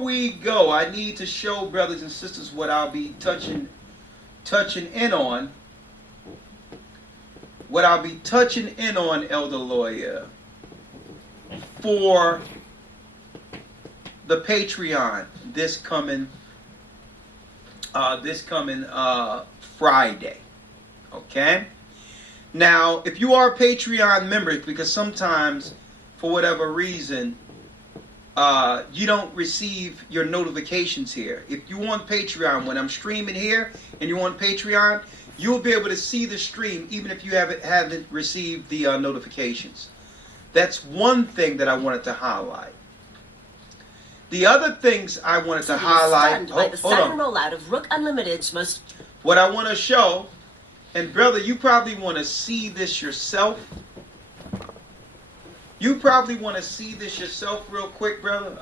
we go, I need to show brothers and sisters what I'll be touching in on. What I'll be touching in on, Elder Lawyer, for the Patreon this coming Friday. Okay? Now, if you are a Patreon member, because sometimes, for whatever reason, you don't receive your notifications here. If you want Patreon, when I'm streaming here and you want Patreon, you'll be able to see the stream even if you haven't received the notifications. That's one thing that I wanted to highlight. The other things I wanted to highlight. By the sudden rollout of Rook Unlimited's most. What I want to show, and brother, you probably want to see this yourself. You probably want to see this yourself real quick, brother.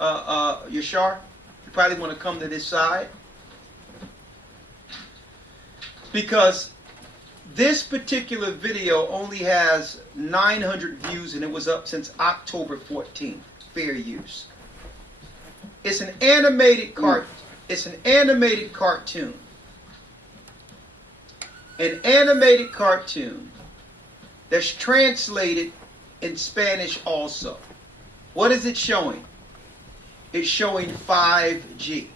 Yashar, you probably want to come to this side. Because this particular video only has 900 views and it was up since October 14th. Fair use. It's an animated It's an animated cartoon. An animated cartoon that's translated in Spanish also. What is it showing? It's showing 5G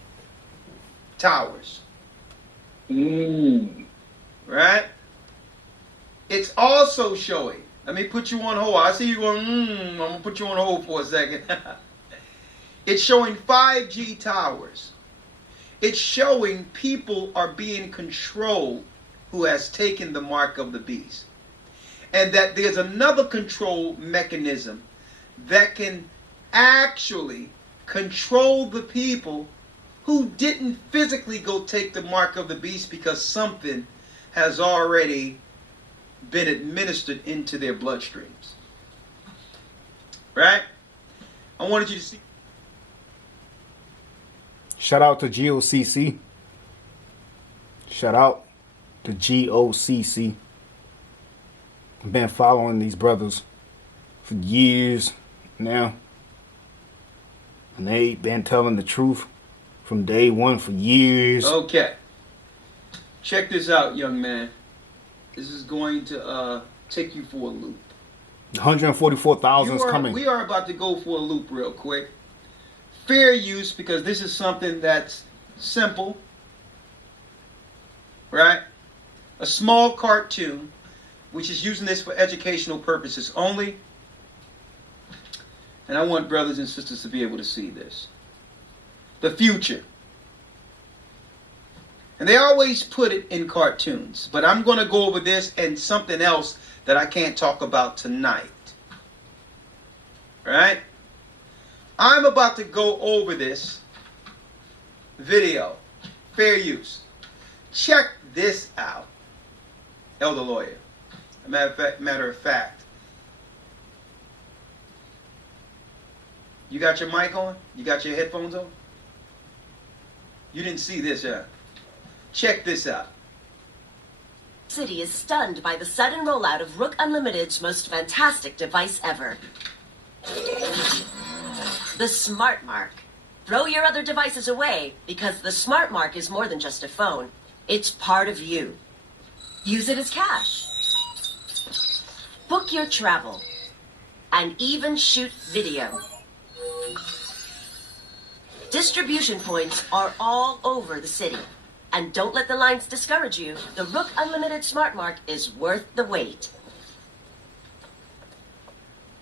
towers. Right? It's also showing, let me put you on hold. I see you going, I'm going to put you on hold for a second. It's showing 5G towers. It's showing people are being controlled who has taken the mark of the beast. And that there's another control mechanism that can actually control the people who didn't physically go take the mark of the beast because something has already been administered into their bloodstreams. Right? I wanted you to see. Shout out to GOCC. Shout out to GOCC. I've been following these brothers for years now. And they've been telling the truth from day one for years. Okay. Check this out, young man. This is going to take you for a loop. 144,000 is coming. We are about to go for a loop real quick. Fair use, because this is something that's simple. Right? A small cartoon, which is using this for educational purposes only. And I want brothers and sisters to be able to see this. The future. And they always put it in cartoons. But I'm going to go over this and something else that I can't talk about tonight. Right? I'm about to go over this video. Fair use. Check this out. Elder Lawyer. Matter of fact. You got your mic on? You got your headphones on? You didn't see this, yeah? Check this out. City is stunned by the sudden rollout of Rook Unlimited's most fantastic device ever. The Smart Mark. Throw your other devices away, because the Smart Mark is more than just a phone. It's part of you. Use it as cash. Book your travel. And even shoot video. Distribution points are all over the city. And don't let the lines discourage you. The Rook Unlimited Smart Mark is worth the wait.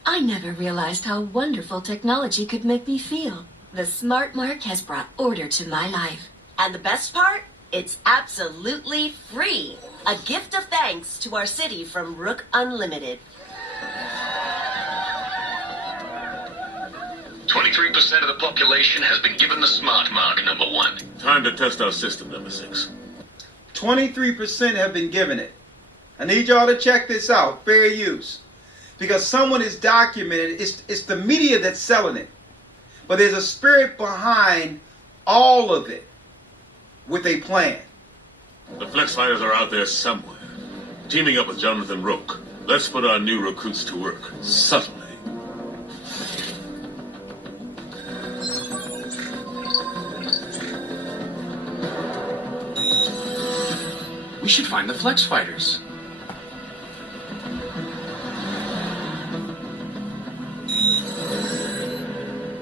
I never realized how wonderful technology could make me feel. The Smart Mark has brought order to my life. And the best part? It's absolutely free. A gift of thanks to our city from Rook Unlimited. 23% of the population has been given the Smart Mark, number 1. Time to test our system, number 6. 23% have been given it. I need y'all to check this out. Fair use. Because someone is documented. It's the media that's selling it. But there's a spirit behind all of it with a plan. The Flex Fighters are out there somewhere, teaming up with Jonathan Rook. Let's put our new recruits to work, subtly. We should find the Flex Fighters.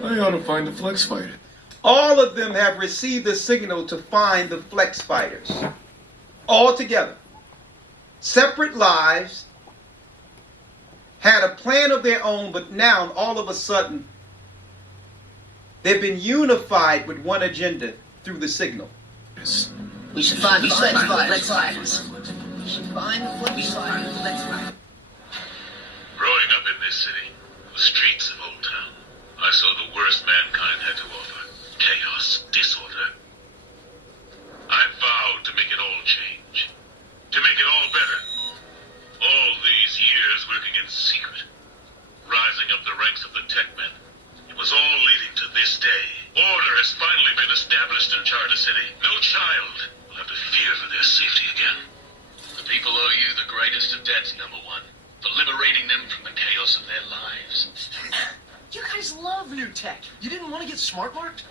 I ought to find the Flex Fighter. All of them have received the signal to find the Flex Fighters. All together. Separate lives. Had a plan of their own, but now all of a sudden they've been unified with one agenda through the signal. We should find the Flex Fighters. We should find the Flex Fighters. Growing up in this city, the streets of Old Town, I saw the worst mankind had to offer. Chaos, disorder. I vowed to make it all change. To make it all better. All these years working in secret. Rising up the ranks of the tech men. It was all leading to this day. Order has finally been established in Charter City. No child will have to fear for their safety again. The people owe you the greatest of debts, number one. For liberating them from the chaos of their lives. You guys love new tech. You didn't want to get smart marked?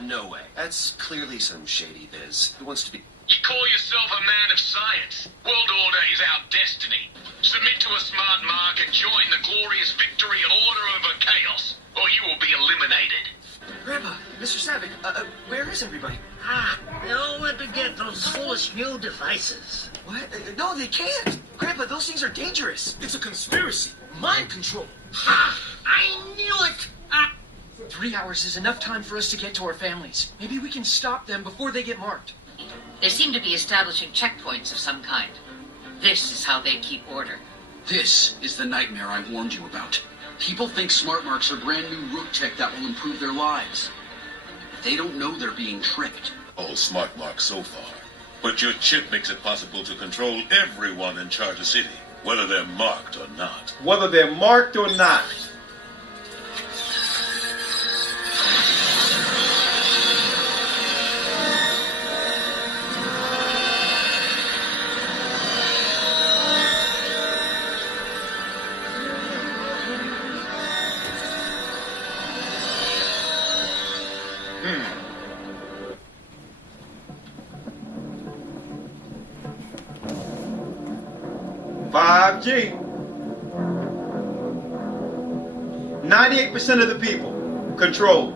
No way. That's clearly some shady biz. Who wants to be... You call yourself a man of science. World order is our destiny. Submit to a smart mark and join the glorious victory and order over chaos, or you will be eliminated. Grandpa, Mr. Savick, where is everybody? They all went to get those foolish new devices. What? No, they can't. Grandpa, those things are dangerous. It's a conspiracy. Mind control. I knew it! 3 hours is enough time for us to get to our families. Maybe we can stop them before they get marked. They seem to be establishing checkpoints of some kind. This is how they keep order. This is the nightmare I warned you about. People think smart marks are brand new rook tech that will improve their lives. They don't know they're being tricked. All smart marks so far. But your chip makes it possible to control everyone in Charter City, whether they're marked or not. Whether they're marked or not. Hmm. 5G. 98% of the people control.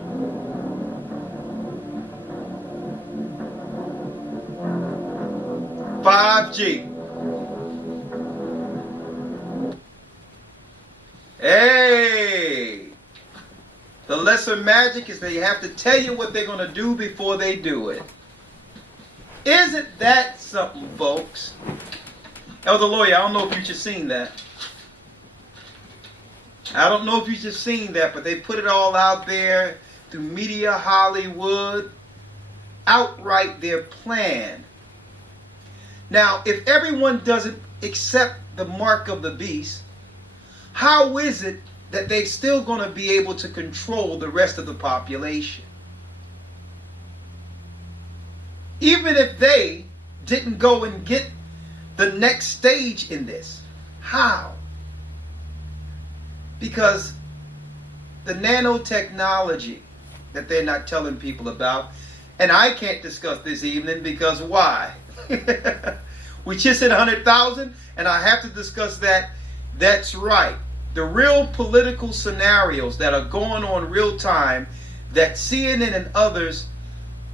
"5G. Hey! The lesser magic is they have to tell you what they're going to do before they do it. Isn't that something, folks? Elder Lawyer, I don't know if you just seen that. I don't know if you just seen that, but they put it all out there through media, Hollywood, outright their plan. Now, if everyone doesn't accept the mark of the beast, how is it that they're still going to be able to control the rest of the population? Even if they didn't go and get the next stage in this. How? Because the nanotechnology that they're not telling people about, and I can't discuss this evening because why? We just hit 100,000 and I have to discuss that. That's right. The real political scenarios that are going on real time that CNN and others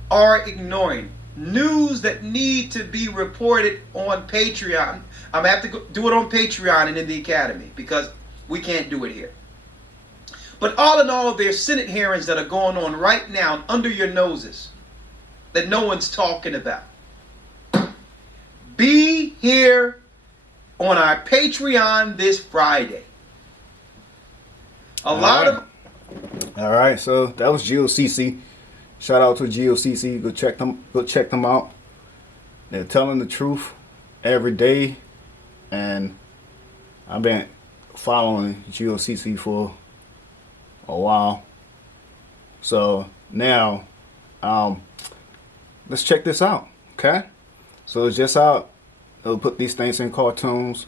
are ignoring. News that need to be reported on Patreon. I'm going to have to do it on Patreon and in the Academy because we can't do it here. But all in all, there's Senate hearings that are going on right now under your noses that no one's talking about. Be here on our Patreon this Friday. All right, so that was GOCC. Shout out to GOCC. Go check them out. They're telling the truth every day, and I've been following GOCC for a while. So now, let's check this out. Okay, so it's just out. They'll put these things in cartoons.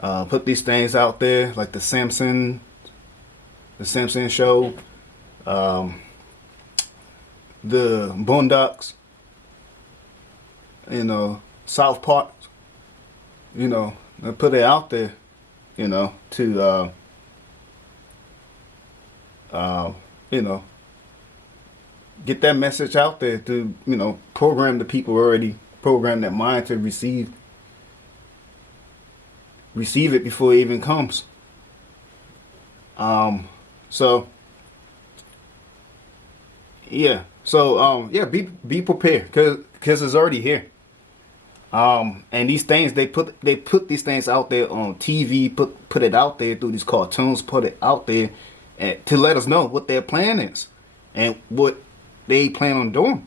Put these things out there like the Simpsons show. The Boondocks, you know, South Park. You know, they put it out there. You know, to you know, get that message out there to, you know, program the people already, program that mind to receive it before it even comes. So yeah, yeah, be prepared because it's already here. And these things they put these things out there on TV, put it out there through these cartoons, put it out there and to let us know what their plan is and what they plan on doing.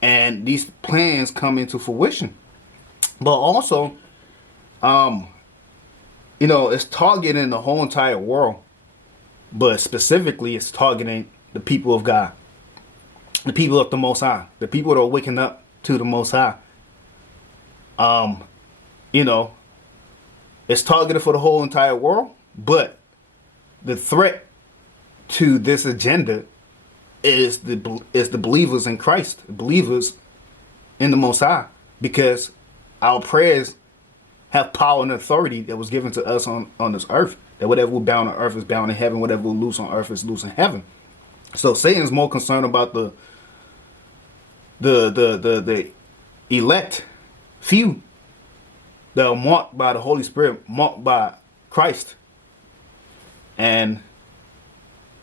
And these plans come into fruition. But also, you know, it's targeting the whole entire world. But specifically, it's targeting the people of God, the people of the Most High, the people that are waking up to the Most High. You know, it's targeted for the whole entire world, but the threat to this agenda is the believers in Christ, believers in the Most High, because our prayers have power and authority that was given to us on this earth. That whatever we bound on earth is bound in heaven, whatever we loose on earth is loose in heaven. So Satan's more concerned about the elect few that are marked by the Holy Spirit, marked by Christ. And,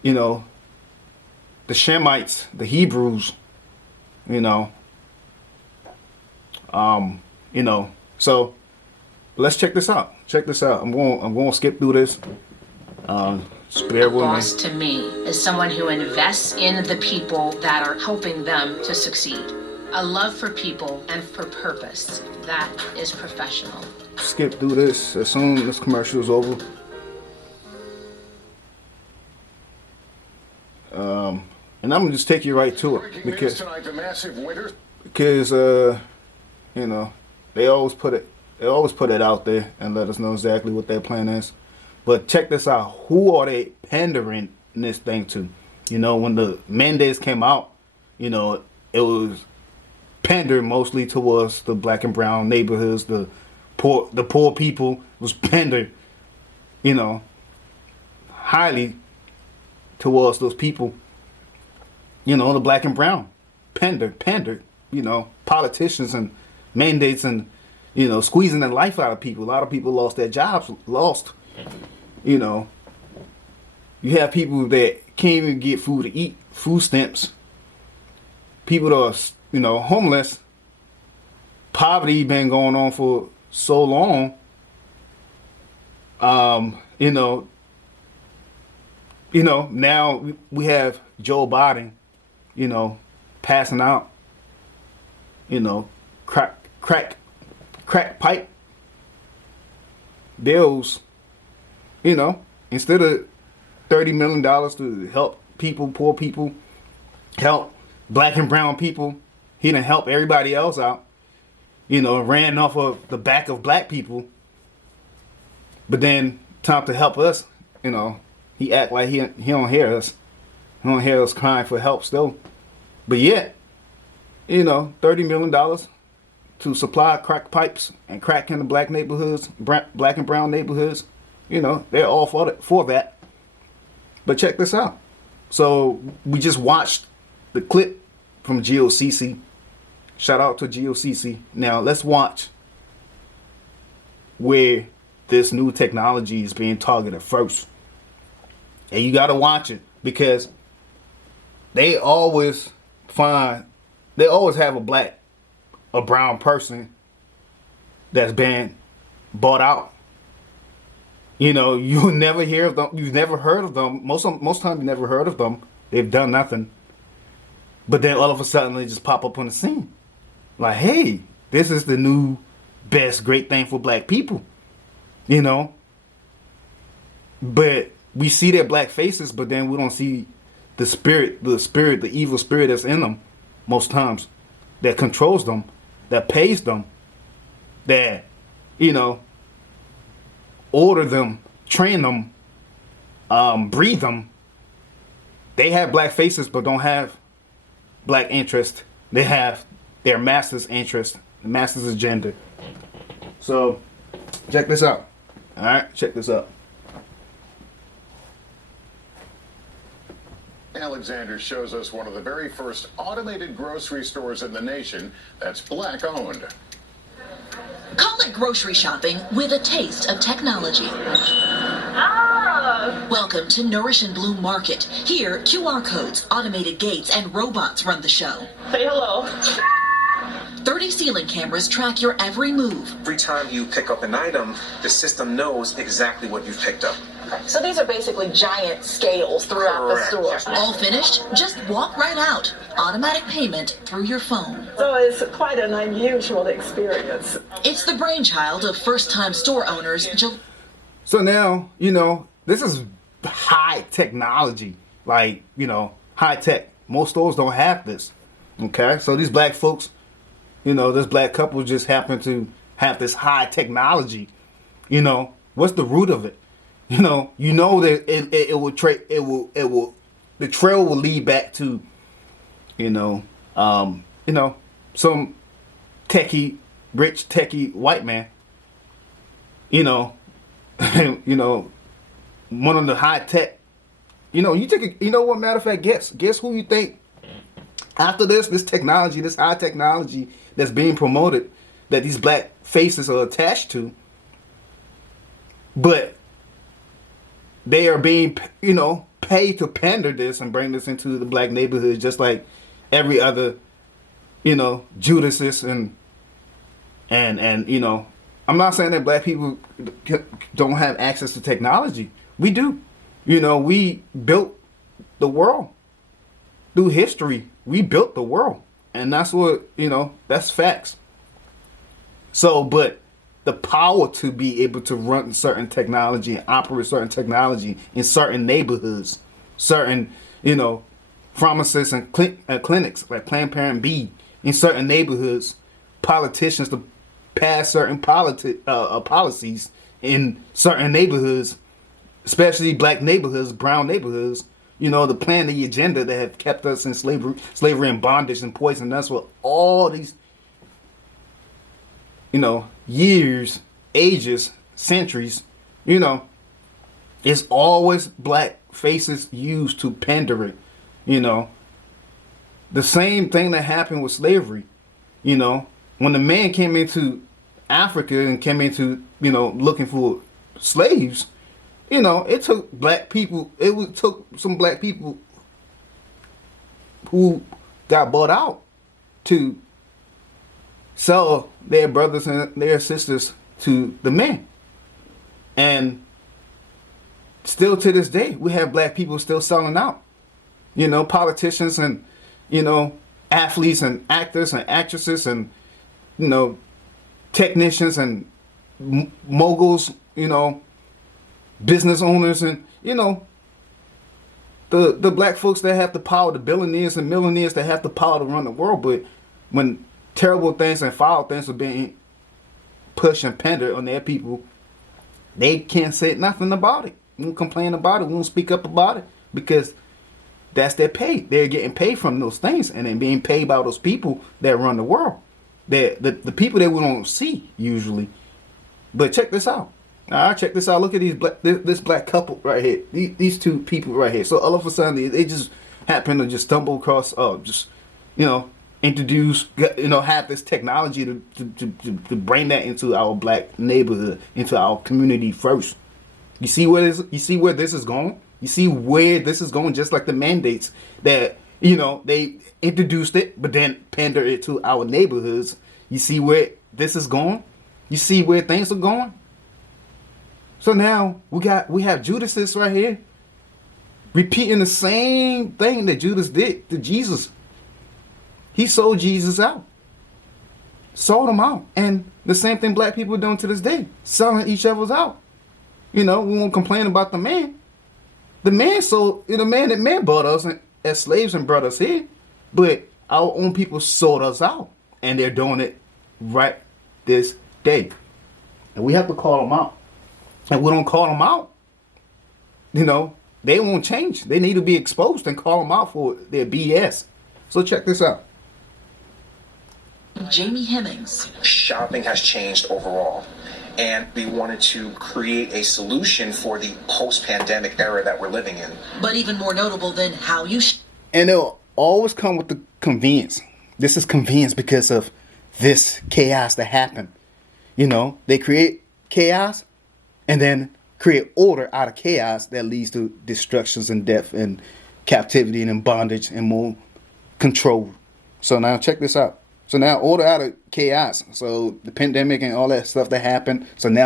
you know, the Shemites, the Hebrews, you know, so let's check this out. Check this out. I'm going to skip through this. Spare with Boss me. to me is someone who invests in the people that are helping them to succeed. A love for people and for purpose. That is professional. Skip through this as soon as this commercial is over. And I'm gonna just take you right to it because you know, they always put it out there and let us know exactly what their plan is. But check this out. Who are they pandering this thing to? You know, when the mandates came out, you know, it was pandered mostly towards the black and brown neighborhoods, the poor people. Was pandered, you know, highly towards those people. You know, the black and brown pandered, you know, politicians and mandates and, you know, squeezing the life out of people. A lot of people lost their jobs, you know. You have people that can't even get food to eat, food stamps. People that are, you know, homeless. Poverty been going on for so long. You know, now we have Joe Biden, you know, passing out, you know, crack pipe bills, you know, instead of $30 million to help people, poor people, help black and brown people, he done help everybody else out, you know, ran off of the back of black people. But then time to help us, you know, he act like he don't hear us. He don't hear us crying for help still. But yet, you know, $30 million to supply crack pipes and crack in the black neighborhoods, black and brown neighborhoods. You know, they're all for that. But check this out. So we just watched the clip from GOCC. Shout out to GOCC. Now let's watch where this new technology is being targeted first. And you got to watch it because they always have a brown person that's been bought out. You know, you never hear of them. You've never heard of them. Most times you never heard of them. They've done nothing. But then all of a sudden they just pop up on the scene. Like, hey, this is the new best great thing for black people. You know? But we see their black faces, but then we don't see the evil spirit that's in them most times, that controls them, that pays them, that, you know, order them, train them, breed them. They have black faces but don't have black interest. They have their master's interest, the master's agenda. So check this out. All right, check this out. Alexander shows us one of the very first automated grocery stores in the nation that's black-owned. Call it grocery shopping with a taste of technology. Welcome to Nourish and Bloom Market. Here, QR codes, automated gates, and robots run the show. Say hello. 30 ceiling cameras track your every move. Every time you pick up an item, the system knows exactly what you've picked up. So these are basically giant scales throughout Correct. the store. All finished? Just walk right out. Automatic payment through your phone. So it's quite an unusual experience. It's the brainchild of first-time store owners. So now, this is high technology. Like, high tech. Most stores don't have this. Okay? So these black folks, this black couple just happen to have this high technology. What's the root of it? That the trail will lead back to, some rich techie white man, one of the high tech, what matter of fact, guess who you think after this high technology that's being promoted, that these black faces are attached to, but they are being, paid to pander this and bring this into the black neighborhood, just like every other, Judases and I'm not saying that black people don't have access to technology. We do. We built the world through history. We built the world, and that's what that's facts. So, but the power to be able to run certain technology and operate certain technology in certain neighborhoods, certain, pharmacists and clinics like Planned Parenthood in certain neighborhoods, politicians to pass certain policies in certain neighborhoods, especially black neighborhoods, brown neighborhoods, to plan the agenda that have kept us in slavery and bondage and poison. That's what all these years, ages, centuries, it's always black faces used to pander it, The same thing that happened with slavery, when the man came into Africa and came into, looking for slaves, it took black people, took some black people who got bought out to sell their brothers and their sisters to the men. And still to this day, we have black people still selling out. Politicians and, athletes and actors and actresses and, technicians and moguls, business owners and, the black folks that have the power, the billionaires and millionaires that have the power to run the world. But when terrible things and foul things are being pushed and pandered on their people, they can't say nothing about it. We won't complain about it. We won't speak up about it because that's their pay. They're getting paid from those things and then being paid by those people that run the world. The people that we don't see usually. But check this out. All right, check this out. Look at this black couple right here. These two people right here. So all of a sudden they just happen to just stumble across, introduce, have this technology to bring that into our black neighborhood, into our community first. You see where this is going? You see where this is going? Just like the mandates that, they introduced it, but then pander it to our neighborhoods. You see where this is going? You see where things are going? So now we have Judases right here repeating the same thing that Judas did to Jesus. He sold Jesus out. Sold him out. And the same thing black people are doing to this day. Selling each other's out. We won't complain about the man. The man sold, the man bought us as slaves and brought us here. But our own people sold us out. And they're doing it right this day. And we have to call them out. And we don't call them out, they won't change. They need to be exposed and call them out for their BS. So check this out. Jamie Hemmings. Shopping has changed overall. And we wanted to create a solution for the post-pandemic era that we're living in. But even more notable than how you... And it'll always come with the convenience. This is convenience because of this chaos that happened. You know, they create chaos and then create order out of chaos that leads to destructions and death and captivity and bondage and more control. So now check this out. So now order out of chaos. So the pandemic and all that stuff that happened. So now